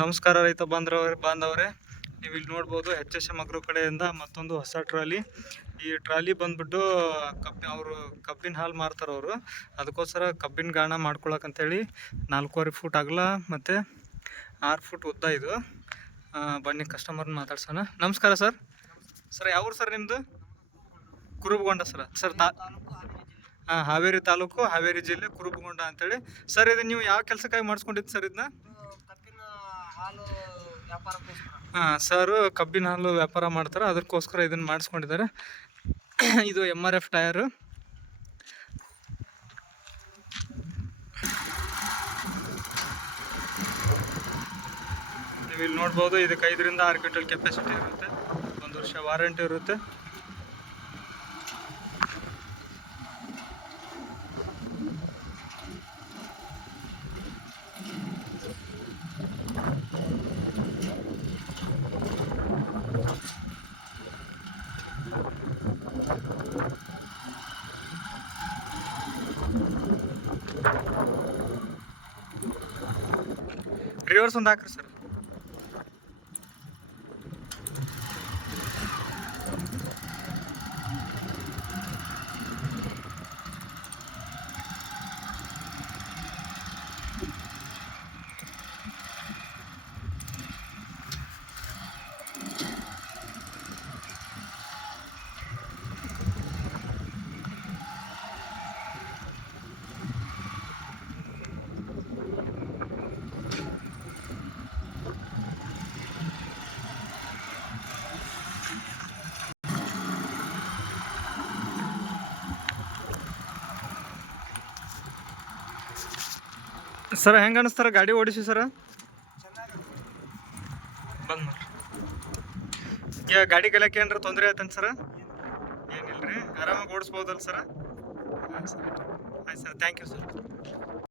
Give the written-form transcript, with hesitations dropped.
ನಮಸ್ಕಾರ ರೈತ ಬಾಂಧವರೇ, ನೀವು ಇಲ್ಲಿ ನೋಡ್ಬೋದು HSM ಅಗ್ರೋ ಕಡೆಯಿಂದ ಮತ್ತೊಂದು ಹೊಸ ಟ್ರಾಲಿ. ಈ ಟ್ರಾಲಿ ಬಂದ್ಬಿಟ್ಟು ಅವರು ಕಬ್ಬಿನ ಹಾಲು ಮಾರ್ತಾರೆ. ಅವರು ಅದಕ್ಕೋಸ್ಕರ ಕಬ್ಬಿನ ಗಾಣ ಮಾಡ್ಕೊಳಕ್ಕಂತೇಳಿ 4.5 ಫೂಟ್ ಅಗಲ ಮತ್ತು 6 ಫೂಟ್ ಉದ್ದ ಇದು. ಬನ್ನಿ ಕಸ್ಟಮರ್ನ ಮಾತಾಡ್ಸೋಣ. ನಮಸ್ಕಾರ ಸರ್. ಯಾವ್ರು ಸರ್ ನಿಮ್ಮದು? ಕುರುಬಗೊಂಡ ಸರ್. ಹಾವೇರಿ ತಾಲೂಕು, ಹಾವೇರಿ ಜಿಲ್ಲೆ, ಕುರುಬಗೊಂಡ ಅಂತೇಳಿ. ಸರ್ ಇದು ನೀವು ಯಾವ ಕೆಲಸಕ್ಕಾಗಿ ಮಾಡಿಸ್ಕೊಂಡಿದ್ದು ಸರ್ ಇದನ್ನ? ಸರ್ ಕಬ್ಬಿನ ಹಾಲು ವ್ಯಾಪಾರ ಮಾಡ್ತಾರೆ, ಅದಕ್ಕೋಸ್ಕರ ಇದನ್ನು ಮಾಡಿಸ್ಕೊಂಡಿದ್ದಾರೆ. ಇದು MRF ಟಯರು. ನೀವು ಇಲ್ಲಿ ನೋಡ್ಬೋದು, ಇದಕ್ಕೆ 5 ರಿಂದ 6 ಕ್ವಿಂಟಲ್ ಕೆಪಾಸಿಟಿ ಇರುತ್ತೆ, 1 ವರ್ಷ ವಾರಂಟಿ ಇರುತ್ತೆ. ರಿವರ್ಸ್ ಒಂದು ಹಾಕ್ರಿ ಸರ್. ಸರ್ ಹೆಂಗೆ ಅನಿಸ್ತಾರ ಗಾಡಿ ಓಡಿಸಿ ಸರ? ಬಂದ್ ಮಾಡ್ರಿ. ಗಾಡಿ ಕಲಿಯಕ್ಕೆ ಏನಾರ ತೊಂದರೆ ಆಯ್ತಂತ ಸರ? ಏನಿಲ್ಲ ರೀ, ಆರಾಮಾಗಿ ಓಡಿಸ್ಬೋದಲ್ಲ ಸರ? ಹಾಂ ಸರ್, ಆಯ್ತು ಸರ್, ಥ್ಯಾಂಕ್ ಯು ಸರ್.